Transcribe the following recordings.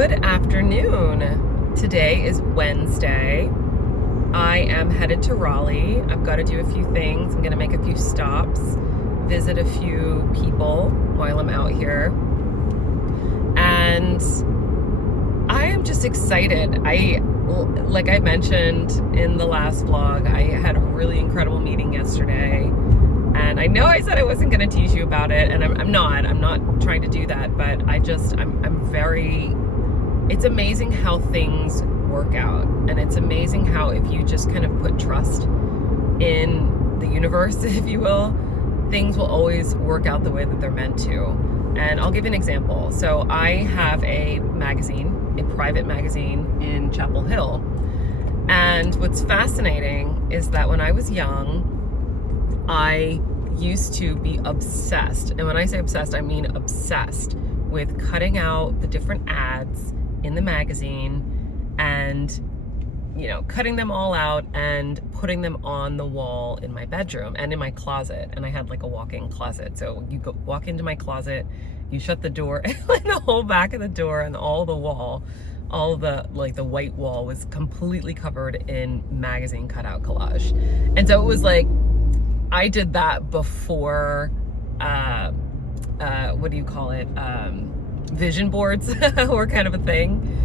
Good afternoon. Today is Wednesday. I am headed to Raleigh. I've got to do a few things. I'm going to make a few stops, visit a few people while I'm out here. And I am just excited. Like I mentioned in the last vlog, I had a really incredible meeting yesterday. And I know I said I wasn't going to tease you about it, and I'm not trying to do that, but it's amazing how things work out. And it's amazing how if you just kind of put trust in the universe, if you will, things will always work out the way that they're meant to. And I'll give you an example. So I have a magazine, a private magazine in Chapel Hill. And what's fascinating is that when I was young, I used to be obsessed, and when I say obsessed, I mean obsessed with cutting out the different ads in the magazine and, cutting them all out and putting them on the wall in my bedroom and in my closet. And I had like a walk-in closet. So you walk into my closet, you shut the door, and like the whole back of the door and all the wall, all the white wall was completely covered in magazine cutout collage. And so it was like, I did that before, what do you call it? Vision boards were kind of a thing.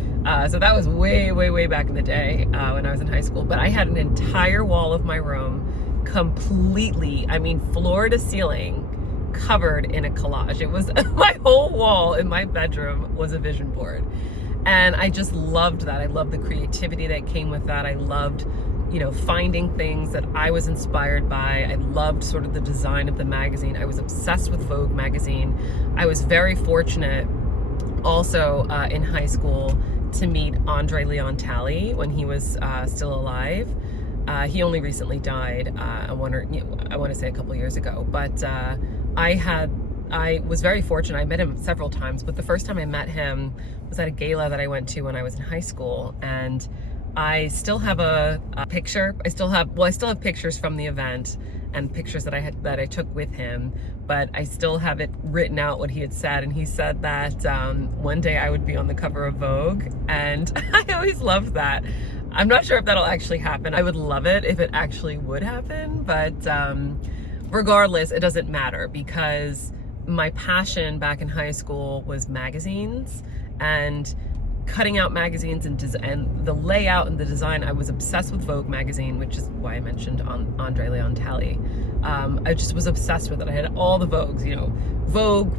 So that was way back in the day when I was in high school. But I had an entire wall of my room completely, floor to ceiling, covered in a collage. It was my whole wall in my bedroom was a vision board. And I just loved that. I loved the creativity that came with that. I loved finding things that I was inspired by. I loved sort of the design of the magazine. I was obsessed with Vogue magazine. I was very fortunate also in high school to meet Andre Leon Talley when he was still alive. He only recently died, I want to say a couple years ago, but I was very fortunate. I met him several times, but the first time I met him was at a gala that I went to when I was in high school, and I still have a picture. I still have pictures from the event and pictures that I took with him, but I still have it written out what he had said. And he said that one day I would be on the cover of Vogue, and I always loved that. I'm not sure if that'll actually happen. I would love it if it actually would happen, but regardless, it doesn't matter, because my passion back in high school was magazines and cutting out magazines and the layout and the design. I was obsessed with Vogue magazine, which is why I mentioned Andre Leon Talley. I just was obsessed with it. I had all the Vogues, Vogue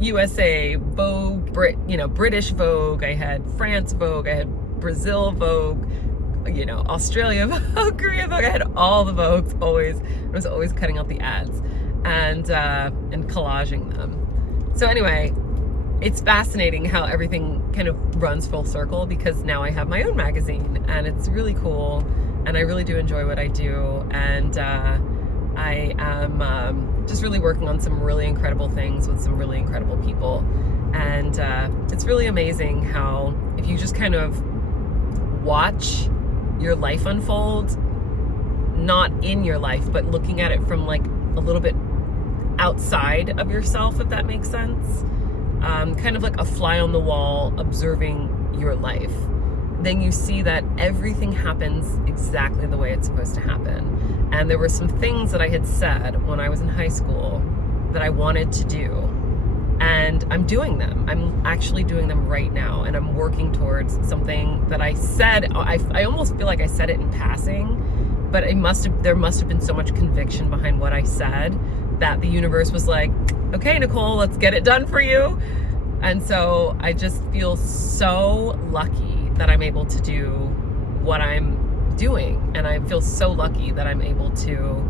USA, Vogue, British Vogue. I had France Vogue. I had Brazil Vogue. Australia Vogue, Korea Vogue. I had all the Vogues always. I was always cutting out the ads and collaging them. So anyway, it's fascinating how everything kind of runs full circle, because now I have my own magazine, and it's really cool, and I really do enjoy what I do, and I am just really working on some really incredible things with some really incredible people. And it's really amazing how if you just kind of watch your life unfold, not in your life, but looking at it from like a little bit outside of yourself, if that makes sense. Kind of like a fly on the wall observing your life, then you see that everything happens exactly the way it's supposed to happen. And there were some things that I had said when I was in high school that I wanted to do, and I'm doing them. I'm actually doing them right now, and I'm working towards something that I said. I almost feel like I said it in passing, but there must have been so much conviction behind what I said that the universe was like, okay, Nicole, let's get it done for you. And so I just feel so lucky that I'm able to do what I'm doing. And I feel so lucky that I'm able to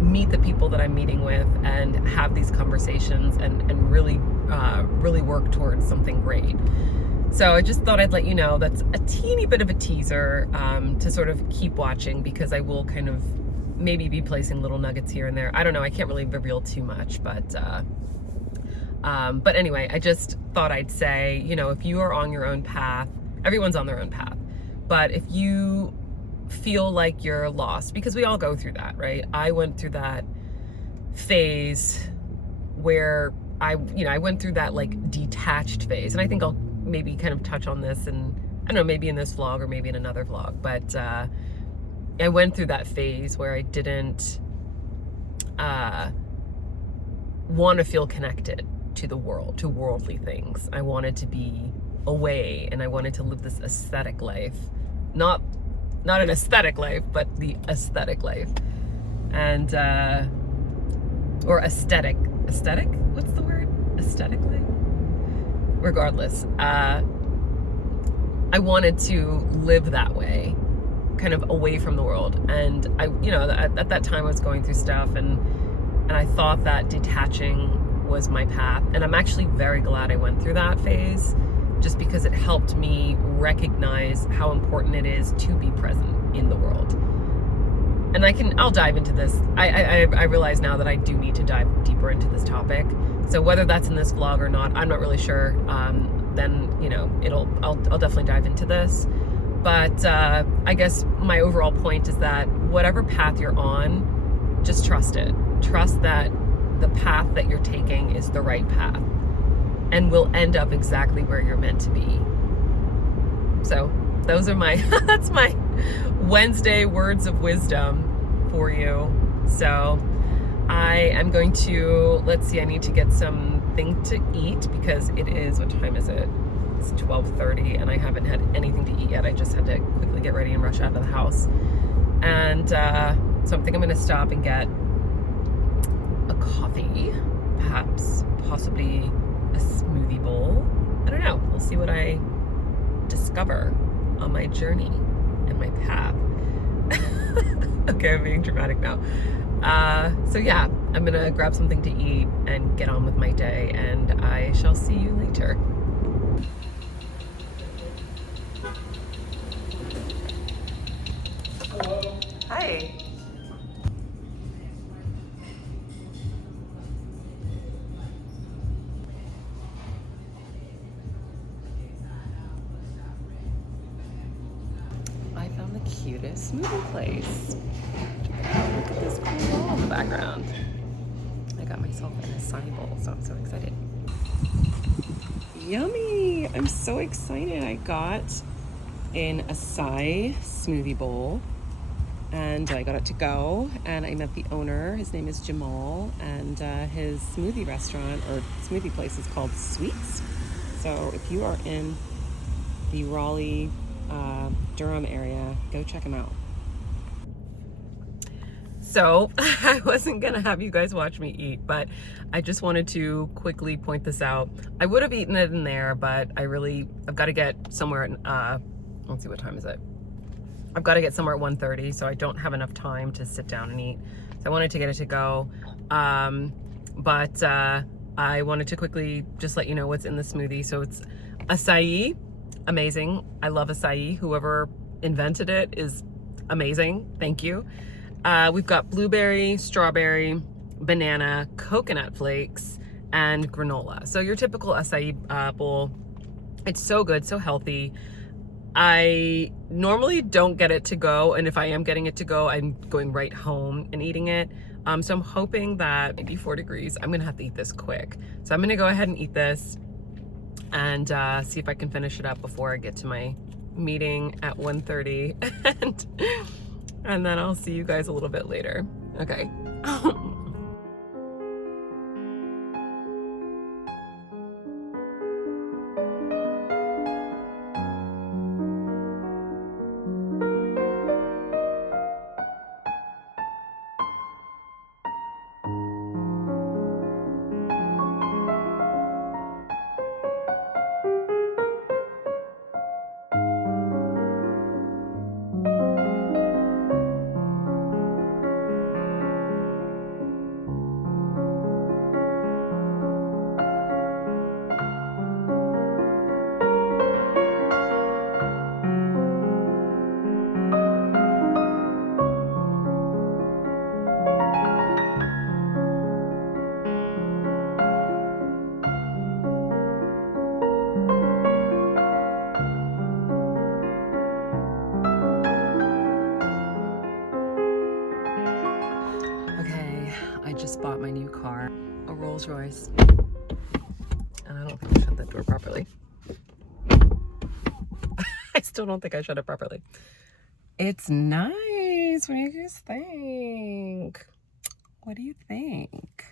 meet the people that I'm meeting with and have these conversations and really work towards something great. So I just thought I'd let you know that's a teeny bit of a teaser to sort of keep watching, because I will kind of maybe be placing little nuggets here and there. I don't know, I can't really reveal too much, but anyway, I just thought I'd say, if you are on your own path, everyone's on their own path, but if you feel like you're lost, because we all go through that, right? I went through that phase where I went through that like detached phase, and I think I'll maybe kind of touch on this, and I don't know, maybe in this vlog or maybe in another vlog, but I went through that phase where I didn't want to feel connected to the world, to worldly things. I wanted to be away, and I wanted to live this aesthetic life. Not an aesthetic life, but the aesthetic life. And or aesthetic. Aesthetic? What's the word? Aesthetic life? Regardless, I wanted to live that way, kind of away from the world. And I, you know, at that time I was going through stuff, and I thought that detaching was my path. And I'm actually very glad I went through that phase, just because it helped me recognize how important it is to be present in the world. And I'll dive into this. I realize now that I do need to dive deeper into this topic. So whether that's in this vlog or not, I'm not really sure. Then, you know, I'll definitely dive into this. But I guess my overall point is that whatever path you're on, just trust it. Trust that the path that you're taking is the right path, and will end up exactly where you're meant to be. So those are my, that's my Wednesday words of wisdom for you. So I am going to, let's see, I need to get something to eat, because it is, what time is it? It's 12:30 and I haven't had anything to eat yet. I just had to quickly get ready and rush out of the house. And so I think I'm gonna stop and get a coffee, perhaps, possibly a smoothie bowl. I don't know, we'll see what I discover on my journey and my path. Okay, I'm being dramatic now. So yeah, I'm gonna grab something to eat and get on with my day, and I shall see you later. Hello. Hi. I found the cutest smoothie place. Check it out. Look at this cool wall in the background. I got myself an acai bowl, so I'm so excited. Yummy! I'm so excited. I got an acai smoothie bowl, and I got it to go, and I met the owner. His name is Jamal, and his smoothie restaurant or smoothie place is called Sweets. So if you are in the Raleigh, Durham area, go check him out. So I wasn't gonna have you guys watch me eat, but I just wanted to quickly point this out. I would have eaten it in there, but I've got to get somewhere let's see, what time is it? I've got to get somewhere at 1:30, so I don't have enough time to sit down and eat. So I wanted to get it to go. But I wanted to quickly just let you know what's in the smoothie. So it's acai, amazing. I love acai. Whoever invented it is amazing. Thank you. We've got blueberry, strawberry, banana, coconut flakes, and granola. So your typical acai bowl. It's so good, so healthy. I normally don't get it to go, and if I am getting it to go, I'm going right home and eating it. So I'm hoping that maybe 4 degrees, I'm gonna have to eat this quick. So I'm gonna go ahead and eat this and see if I can finish it up before I get to my meeting at 1:30. And then I'll see you guys a little bit later. Okay. I just bought my new car, a Rolls Royce, and I don't think I shut that door properly. still don't think I showed it properly. It's nice. What do you guys think? What do you think?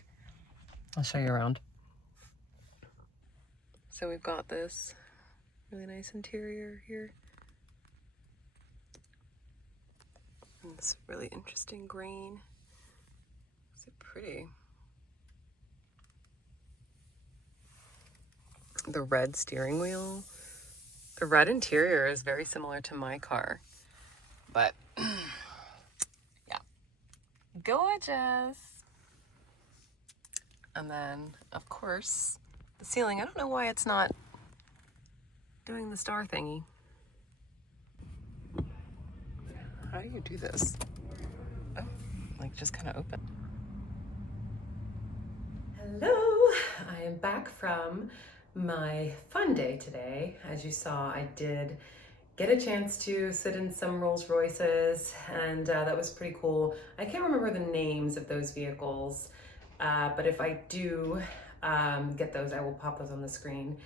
I'll show you around. So we've got this really nice interior here. And this really interesting green. So pretty. The red steering wheel. The red interior is very similar to my car. But yeah, gorgeous. And then, of course, the ceiling. I don't know why it's not doing the star thingy. How do you do this? Oh, like just kind of open. Hello, I am back from my fun day today. As you saw, I did get a chance to sit in some Rolls Royces, and that was pretty cool. I can't remember the names of those vehicles, but if I do get those, I will pop those on the screen.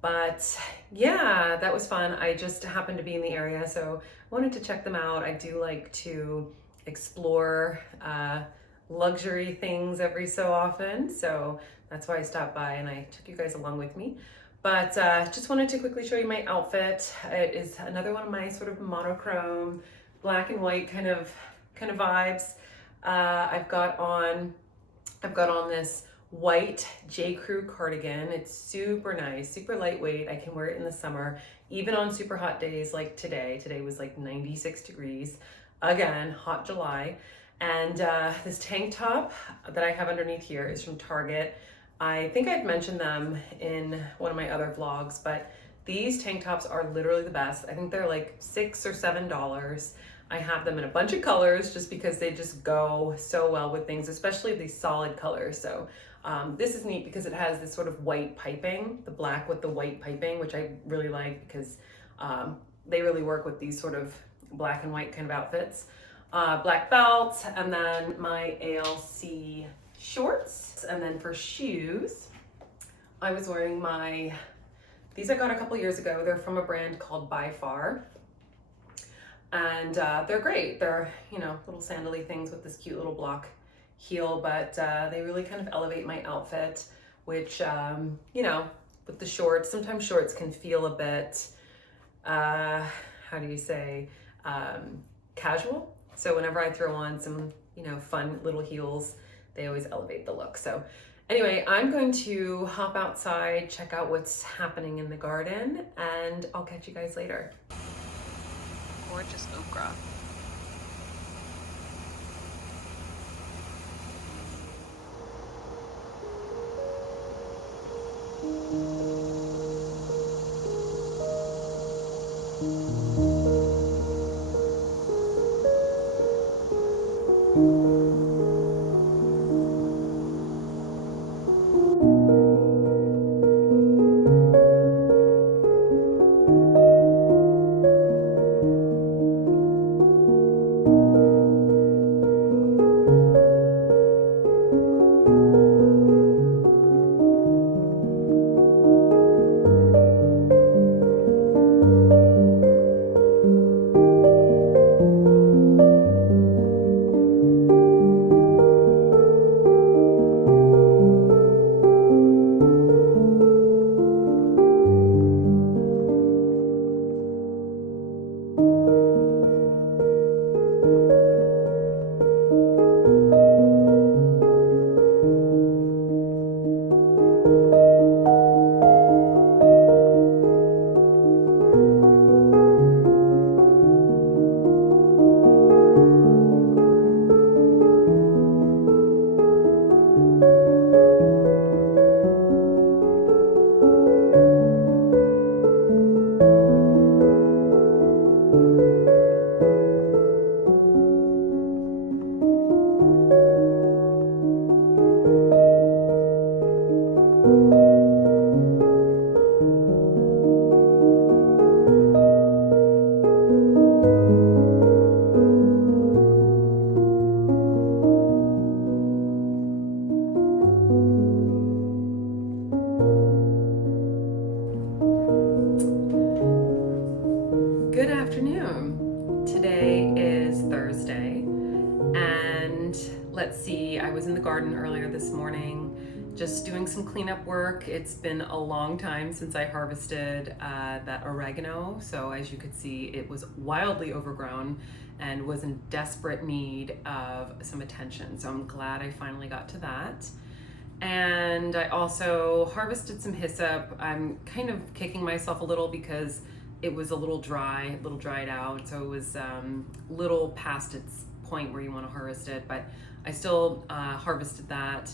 But yeah, that was fun. I just happened to be in the area, so I wanted to check them out. I do like to explore luxury things every so often, so that's why I stopped by and I took you guys along with me. But just wanted to quickly show you my outfit. It is another one of my sort of monochrome, black and white kind of vibes. I've got on this white J. Crew cardigan. It's super nice, super lightweight. I can wear it in the summer, even on super hot days like today. Today was like 96 degrees. Again, hot July. And this tank top that I have underneath here is from Target. I think I'd mentioned them in one of my other vlogs, but these tank tops are literally the best. I think they're like $6 or $7. I have them in a bunch of colors just because they just go so well with things, especially these solid colors. So this is neat because it has this sort of white piping, the black with the white piping, which I really like because they really work with these sort of black and white kind of outfits. Black belt, and then my ALC shorts. And then for shoes, I was wearing these I got a couple years ago. They're from a brand called By Far. And they're great. They're, you know, little sandally things with this cute little block heel, but they really kind of elevate my outfit, which, you know, with the shorts, sometimes shorts can feel a bit, how do you say, casual. So whenever I throw on some, you know, fun little heels, they always elevate the look. So anyway, I'm going to hop outside, check out what's happening in the garden, and I'll catch you guys later. Gorgeous okra. let's see, I was in the garden earlier this morning, just doing some cleanup work. It's been a long time since I harvested that oregano. So as you could see, it was wildly overgrown and was in desperate need of some attention. So I'm glad I finally got to that. And I also harvested some hyssop. I'm kind of kicking myself a little because it was a little dried out. So it was little past its point where you want to harvest it, but I still harvested that,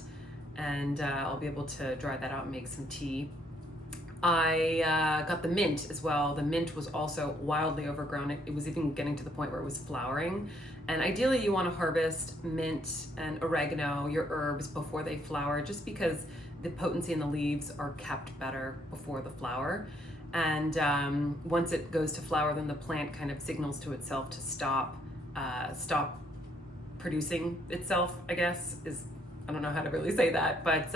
and I'll be able to dry that out and make some tea. I got the mint as well. The mint was also wildly overgrown. It was even getting to the point where it was flowering. And ideally you want to harvest mint and oregano, your herbs, before they flower, just because the potency in the leaves are kept better before the flower. And once it goes to flower, then the plant kind of signals to itself to stop producing itself, I guess. I don't know how to really say that, but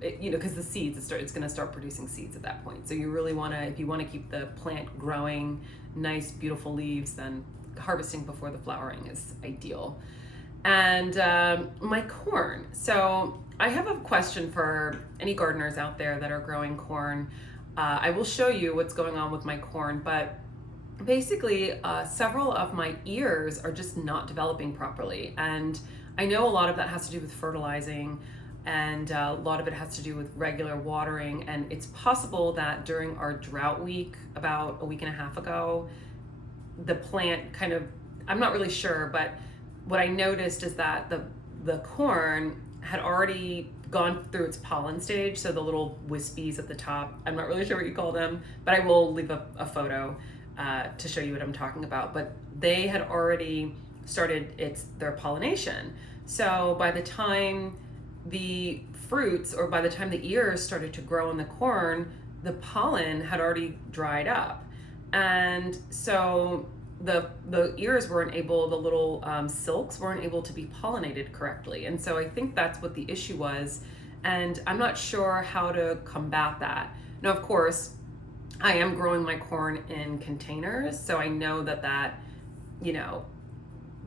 because the seeds, it's going to start producing seeds at that point. So you really want to, if you want to keep the plant growing, nice, beautiful leaves, then harvesting before the flowering is ideal. And my corn. So I have a question for any gardeners out there that are growing corn. I will show you what's going on with my corn, but basically several of my ears are just not developing properly. And I know a lot of that has to do with fertilizing, and a lot of it has to do with regular watering. And it's possible that during our drought week, about a week and a half ago, the plant kind of, I'm not really sure, but what I noticed is that the corn had already gone through its pollen stage. So the little wispies at the top, I'm not really sure what you call them, but I will leave a photo to show you what I'm talking about. But they had already started their pollination. So by the time the fruits, or by the time the ears started to grow in the corn, the pollen had already dried up. And so the ears weren't able, the little silks weren't able to be pollinated correctly. And so I think that's what the issue was. And I'm not sure how to combat that. Now, of course, I am growing my corn in containers, so I know that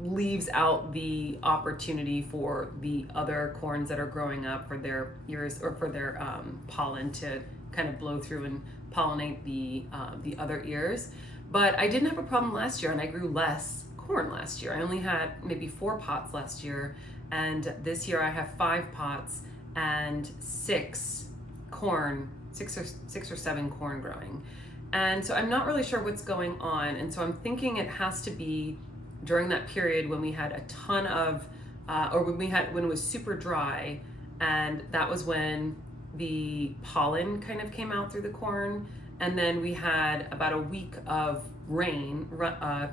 leaves out the opportunity for the other corns that are growing up for their ears, or for their pollen to kind of blow through and pollinate the other ears. But I didn't have a problem last year, and I grew less corn last year. I only had maybe 4 pots last year, and this year I have 5 pots and 6 or 7 corn growing. And so I'm not really sure what's going on. And so I'm thinking it has to be during that period when we had a ton of, when it was super dry, and that was when the pollen kind of came out through the corn. And then we had about a week of rain,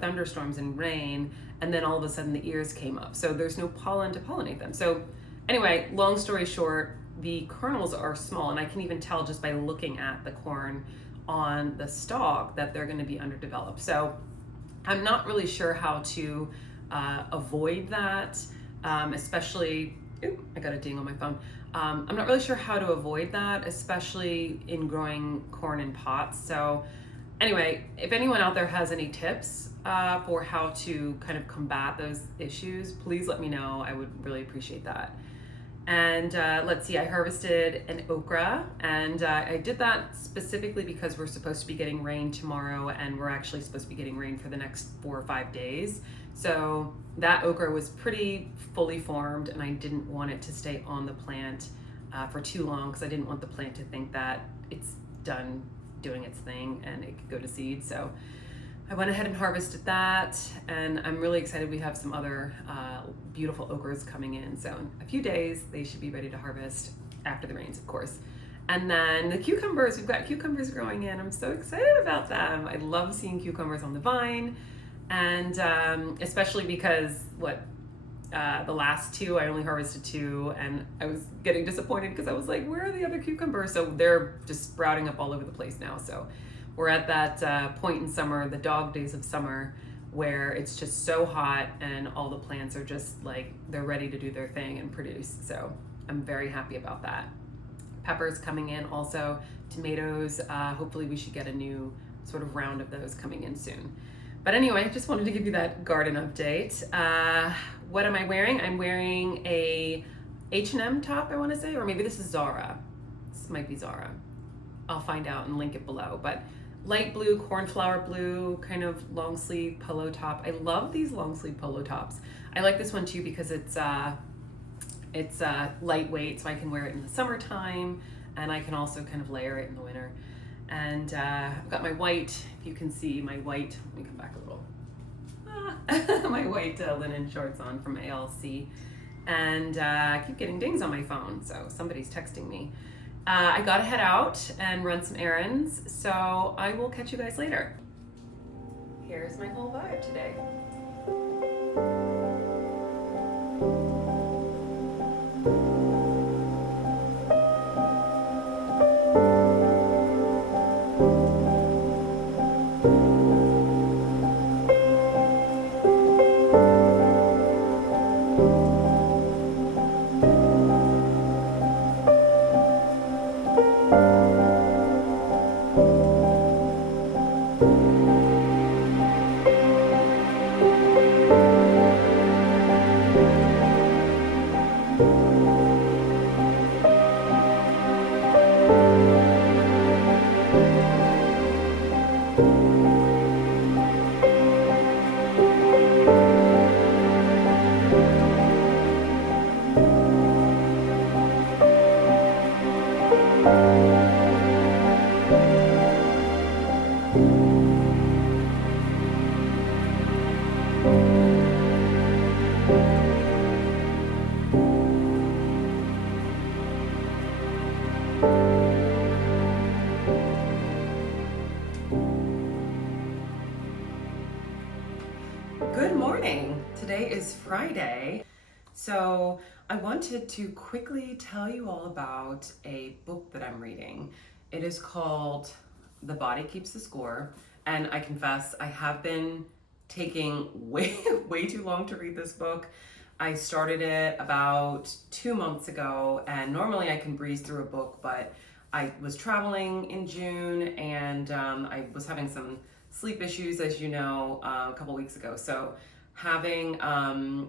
thunderstorms and rain, and then all of a sudden the ears came up. So there's no pollen to pollinate them. So anyway, long story short, the kernels are small, and I can even tell just by looking at the corn on the stalk that they're going to be underdeveloped. So I'm not really sure how to avoid that, especially, I got a ding on my phone. I'm not really sure how to avoid that, especially in growing corn in pots. So anyway, if anyone out there has any tips for how to kind of combat those issues, please let me know. I would really appreciate that. And let's see, I harvested an okra, and I did that specifically because we're supposed to be getting rain tomorrow, and we're actually supposed to be getting rain for the next 4 or 5 days. So that okra was pretty fully formed, and I didn't want it to stay on the plant for too long, because I didn't want the plant to think that it's done doing its thing and it could go to seed. So I went ahead and harvested that, and I'm really excited. We have some other beautiful okras coming in. So in a few days, they should be ready to harvest, after the rains, of course. And then the cucumbers, we've got cucumbers growing in. I'm so excited about them. I love seeing cucumbers on the vine, and especially because the last 2, I only harvested 2, and I was getting disappointed because I was like, where are the other cucumbers? So they're just sprouting up all over the place now. So we're at that point in summer, the dog days of summer, where it's just so hot and all the plants are just like, they're ready to do their thing and produce. So I'm very happy about that. Peppers coming in also, tomatoes, hopefully we should get a new sort of round of those coming in soon. But anyway, I just wanted to give you that garden update. What am I wearing? I'm wearing a H&M top, I want to say, or maybe this is Zara. This might be Zara. I'll find out and link it below. But light blue, cornflower blue, kind of long sleeve polo top. I love these long sleeve polo tops. I like this one too because it's lightweight, so I can wear it in the summertime, and I can also kind of layer it in the winter. And I've got my white, if you can see my white, let me come back a little. My white linen shorts on from ALC. And I keep getting dings on my phone, so somebody's texting me. I gotta head out and run some errands, so I will catch you guys later. Here's my whole vibe today. Good morning. Today is Friday, so I wanted to quickly tell you all about a book that I'm reading. It is called The Body Keeps the Score, and I confess I have been taking way too long to read this book. I started it about 2 months ago, and normally I can breeze through a book, but I was traveling in June, and I was having some sleep issues, as you know, a couple weeks ago. So I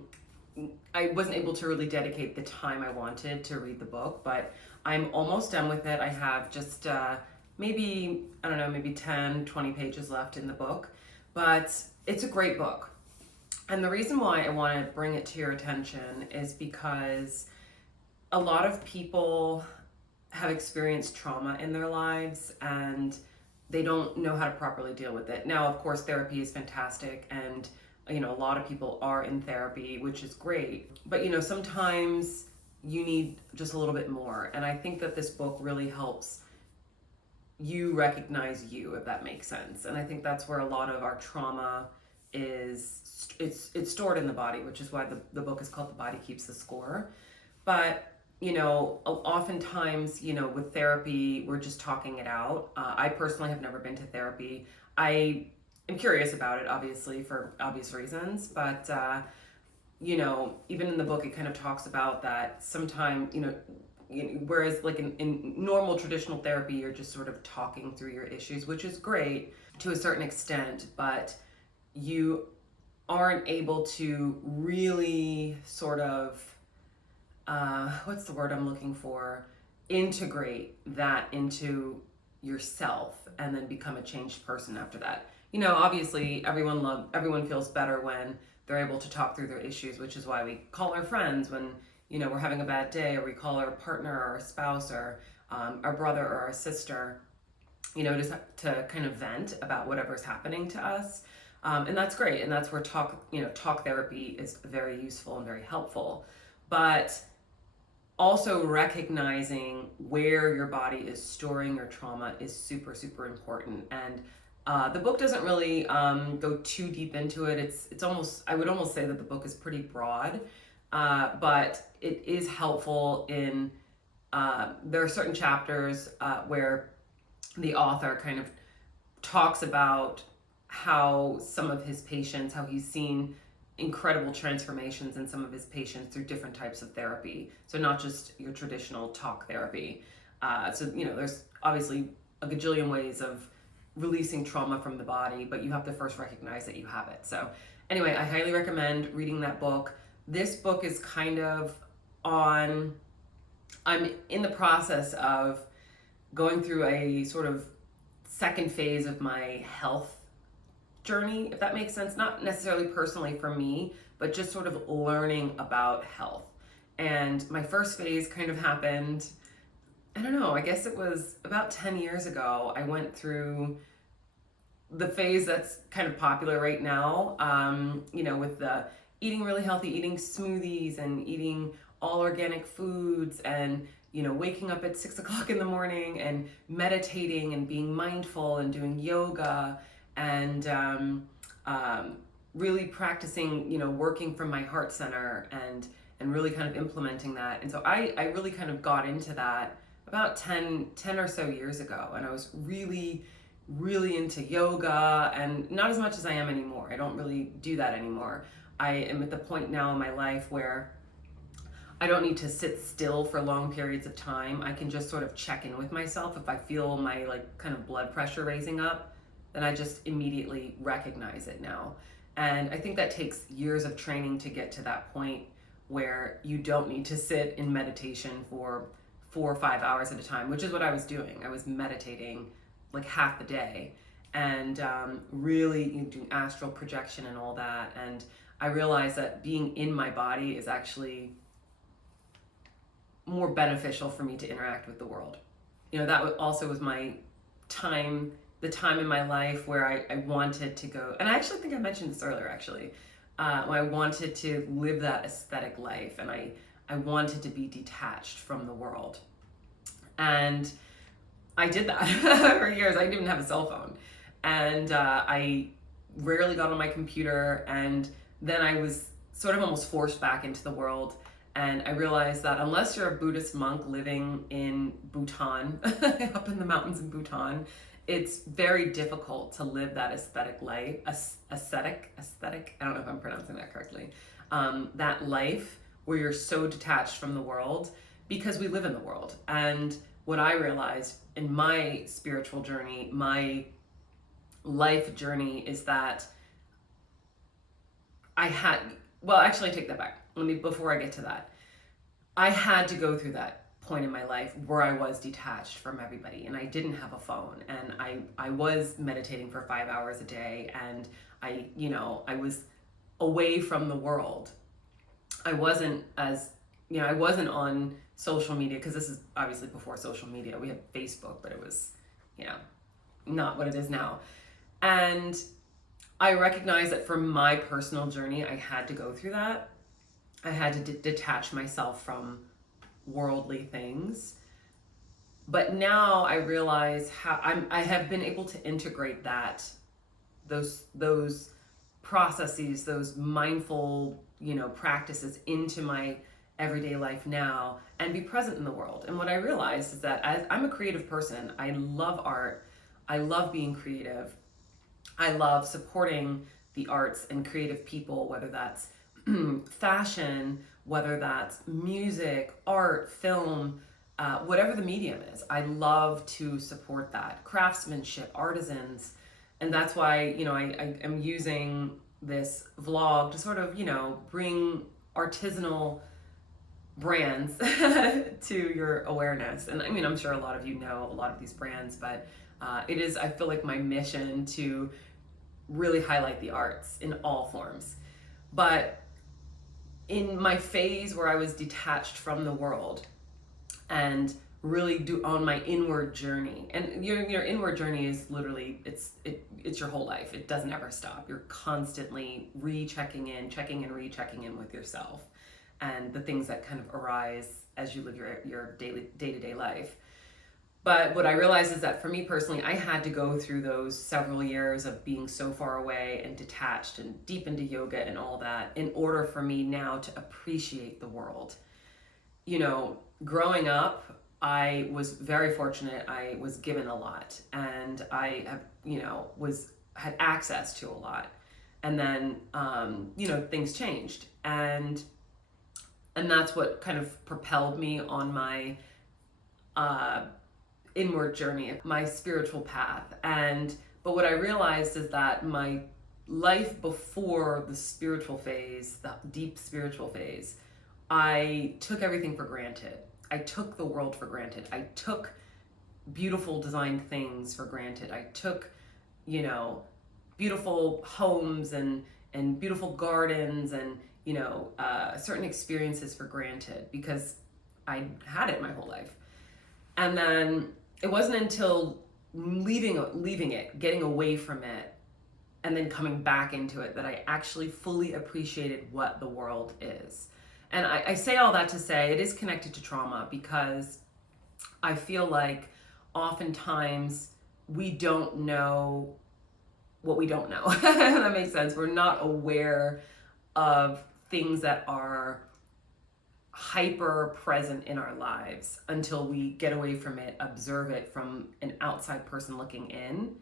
wasn't able to really dedicate the time I wanted to read the book, but I'm almost done with it. I have just maybe 10, 20 pages left in the book, but it's a great book. And the reason why I want to bring it to your attention is because a lot of people have experienced trauma in their lives and they don't know how to properly deal with it. Now, of course, therapy is fantastic, and a lot of people are in therapy, which is great. But sometimes you need just a little bit more. And I think that this book really helps you recognize you, if that makes sense. And I think that's where a lot of our trauma is. It's stored in the body, which is why the book is called The Body Keeps the Score. But oftentimes, with therapy, we're just talking it out. I personally have never been to therapy. I am curious about it, obviously, for obvious reasons. But, even in the book, it kind of talks about that sometimes, whereas like in normal traditional therapy, you're just sort of talking through your issues, which is great to a certain extent, but you aren't able to really sort of what's the word I'm looking for? Integrate that into yourself and then become a changed person after that. Obviously everyone feels better when they're able to talk through their issues, which is why we call our friends when, we're having a bad day, or we call our partner or our spouse or our brother or our sister, just to kind of vent about whatever's happening to us. And that's great. And that's where talk therapy is very useful and very helpful. But also recognizing where your body is storing your trauma is super, super important. And the book doesn't really go too deep into it. It's almost, I would almost say that the book is pretty broad, but it is helpful in, there are certain chapters where the author kind of talks about how some of his patients, how he's seen incredible transformations in some of his patients through different types of therapy. So not just your traditional talk therapy. So there's obviously a gajillion ways of releasing trauma from the body, but you have to first recognize that you have it. So anyway, I highly recommend reading that book. This book is kind of on, I'm in the process of going through a sort of second phase of my health journey, if that makes sense. Not necessarily personally for me, but just sort of learning about health. And my first phase kind of happened, I don't know, I guess it was about 10 years ago. I went through the phase that's kind of popular right now, with the eating really healthy, eating smoothies and eating all organic foods, and waking up at 6 o'clock in the morning and meditating and being mindful and doing yoga and really practicing, working from my heart center and really kind of implementing that. And so I really kind of got into that about 10 or so years ago. And I was really, really into yoga, and not as much as I am anymore. I don't really do that anymore. I am at the point now in my life where I don't need to sit still for long periods of time. I can just sort of check in with myself. If I feel my kind of blood pressure raising up, then I just immediately recognize it now. And I think that takes years of training to get to that point where you don't need to sit in meditation for 4 or 5 hours at a time, which is what I was doing. I was meditating like half the day and really doing astral projection and all that. And I realized that being in my body is actually more beneficial for me to interact with the world. That also was my time, the time in my life where I wanted to go, and I actually think I mentioned this earlier actually, when I wanted to live that aesthetic life, and I wanted to be detached from the world. And I did that for years. I didn't even have a cell phone. And I rarely got on my computer, and then I was sort of almost forced back into the world. And I realized that unless you're a Buddhist monk living in Bhutan, up in the mountains in Bhutan, it's very difficult to live that aesthetic life, aesthetic, I don't know if I'm pronouncing that correctly, that life where you're so detached from the world, because we live in the world. And what I realized in my spiritual journey, my life journey, is that actually I take that back. Before I get to that, I had to go through that point in my life where I was detached from everybody, and I didn't have a phone, and I was meditating for 5 hours a day, and I was away from the world. I wasn't on social media, because this is obviously before social media. We had Facebook, but it was, not what it is now. And I recognized that for my personal journey, I had to go through that. I had to detach myself from worldly things. But now I realize how I have been able to integrate those processes, those mindful, practices into my everyday life now, and be present in the world. And what I realized is that I'm a creative person. I love art. I love being creative. I love supporting the arts and creative people, whether that's fashion, whether that's music, art, film, whatever the medium is. I love to support that. Craftsmanship, artisans. And that's why, I am using this vlog to sort of, bring artisanal brands to your awareness. And I'm sure a lot of you know a lot of these brands, but it is, I feel like, my mission to really highlight the arts in all forms. But in my phase where I was detached from the world and really on my inward journey, and your inward journey is literally, it's your whole life. It doesn't ever stop. You're constantly checking in with yourself and the things that kind of arise as you live your day-to-day life. But what I realized is that for me personally, I had to go through those several years of being so far away and detached and deep into yoga and all that in order for me now to appreciate the world. Growing up, I was very fortunate. I was given a lot, and I have, had access to a lot. And then, things changed, and that's what kind of propelled me on my inward journey, my spiritual path. But what I realized is that my life before the spiritual phase, the deep spiritual phase, I took everything for granted. I took the world for granted. I took beautiful designed things for granted. I took, beautiful homes and beautiful gardens and, certain experiences for granted because I had it my whole life. And then it wasn't until leaving it, getting away from it, and then coming back into it that I actually fully appreciated what the world is. And I say all that to say it is connected to trauma because I feel like oftentimes we don't know what we don't know. If that makes sense. We're not aware of things that are hyper present in our lives until we get away from it, observe it from an outside person looking in,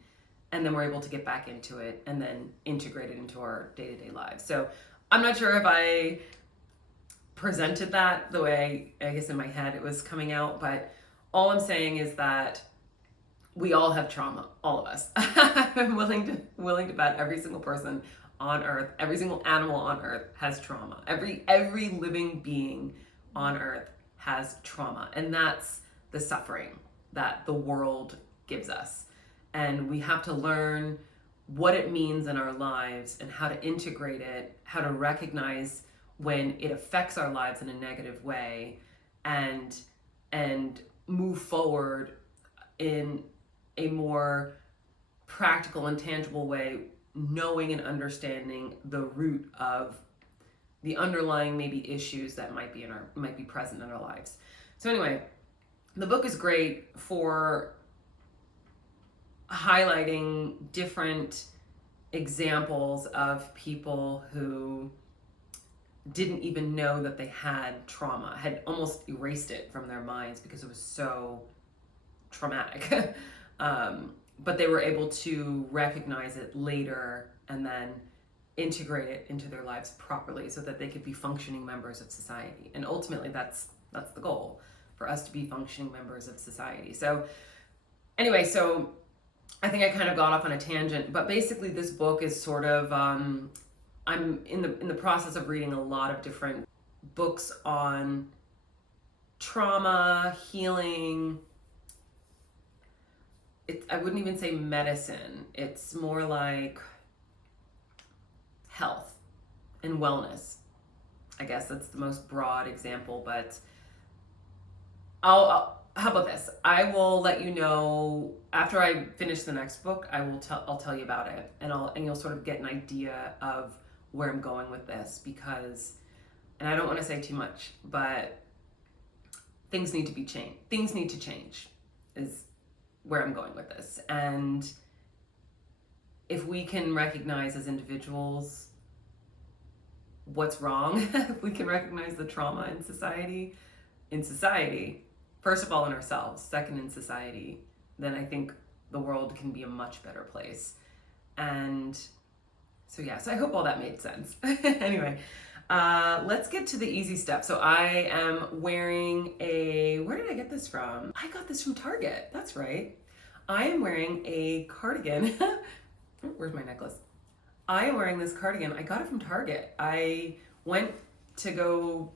and then we're able to get back into it and then integrate it into our day-to-day lives. So I'm not sure if I presented that the way, I guess in my head it was coming out, but all I'm saying is that we all have trauma, all of us. I'm willing to bet every single person on earth, every single animal on earth has trauma. Every living being on earth has trauma, and that's the suffering that the world gives us. And we have to learn what it means in our lives and how to integrate it, how to recognize when it affects our lives in a negative way, and move forward in a more practical and tangible way, knowing and understanding the root of the underlying maybe issues that might be present in our lives. So anyway, the book is great for highlighting different examples of people who didn't even know that they had trauma, had almost erased it from their minds because it was so traumatic. But they were able to recognize it later and then integrate it into their lives properly so that they could be functioning members of society. And ultimately that's the goal, for us to be functioning members of society. So anyway, so I think I kind of got off on a tangent, but basically this book is sort of, I'm in the process of reading a lot of different books on trauma, healing. I wouldn't even say medicine. It's more like health and wellness. I guess that's the most broad example, but how about this? I will let you know after I finish the next book. I'll tell you about it, and you'll sort of get an idea of where I'm going with this, because, and I don't want to say too much, but things need to be changed. Things need to change is where I'm going with this. And if we can recognize as individuals what's wrong, if we can recognize the trauma in society, first of all in ourselves, second in society, then I think the world can be a much better place. And so I hope all that made sense. Anyway, let's get to the easy stuff. So I am wearing where did I get this from? I got this from Target. That's right. I am wearing a cardigan. Where's my necklace? I am wearing this cardigan. I got it from Target. I went to go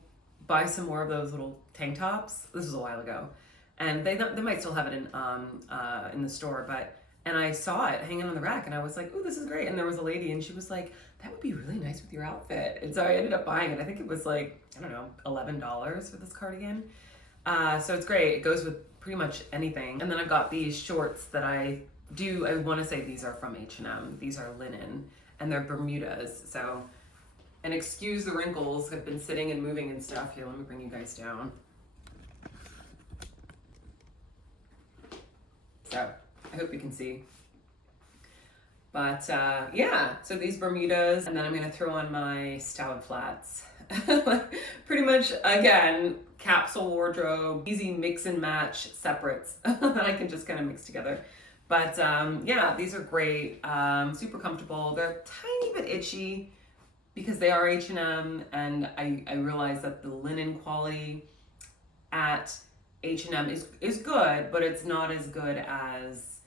buy some more of those little tank tops. This was a while ago, and they might still have it in the store, and I saw it hanging on the rack, and I was like, "Oh, this is great!" And there was a lady, and she was like, "That would be really nice with your outfit." And so I ended up buying it. I think it was like, I don't know, $11 for this cardigan. So it's great. It goes with pretty much anything. And then I got these shorts that I want to say these are from H&M. These are linen, and they're Bermudas. So, and excuse the wrinkles. I've been sitting and moving and stuff. Here, let me bring you guys down. So I hope you can see. But so these Bermudas, and then I'm gonna throw on my Stout flats. Pretty much, again, capsule wardrobe, easy mix and match separates that I can just kind of mix together. But these are great, super comfortable. They're a tiny bit itchy because they are H&M, and I realize that the linen quality at H&M is good, but it's not as good as,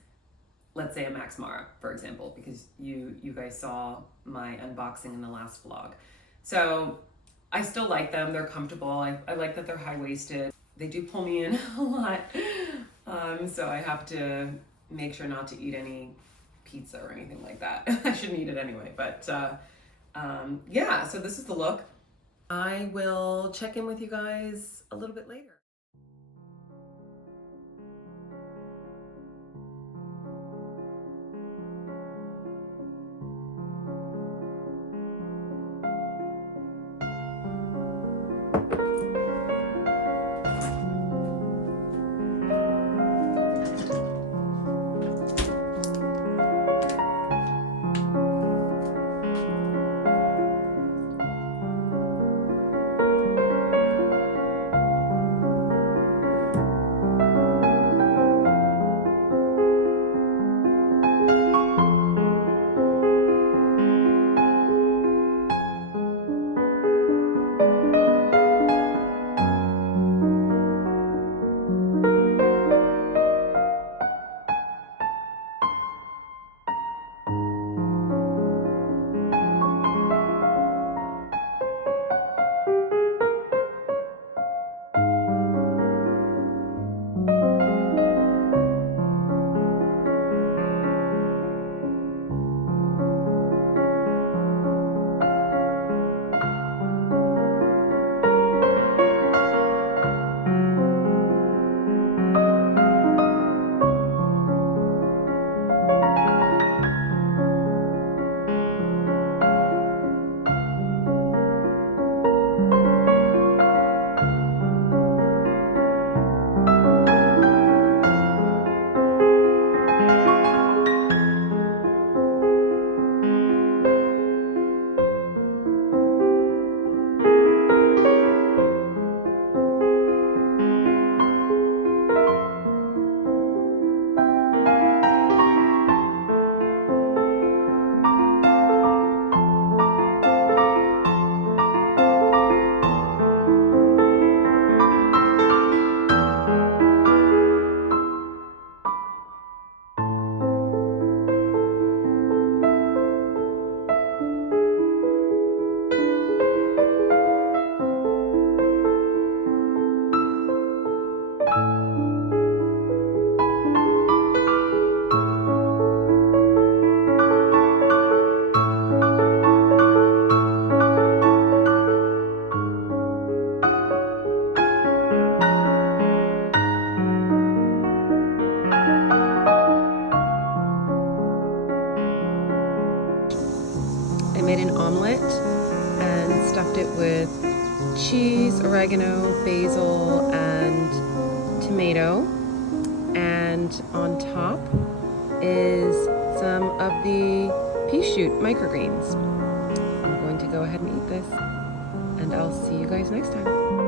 let's say, a Max Mara, for example, because you guys saw my unboxing in the last vlog. So I still like them. They're comfortable. I like that they're high-waisted. They do pull me in a lot. So I have to make sure not to eat any pizza or anything like that. I shouldn't eat it anyway, but yeah, so this is the look. I will check in with you guys a little bit later. I made an omelet and stuffed it with cheese, oregano, basil, and tomato. And on top is some of the pea shoot microgreens. I'm going to go ahead and eat this, and I'll see you guys next time.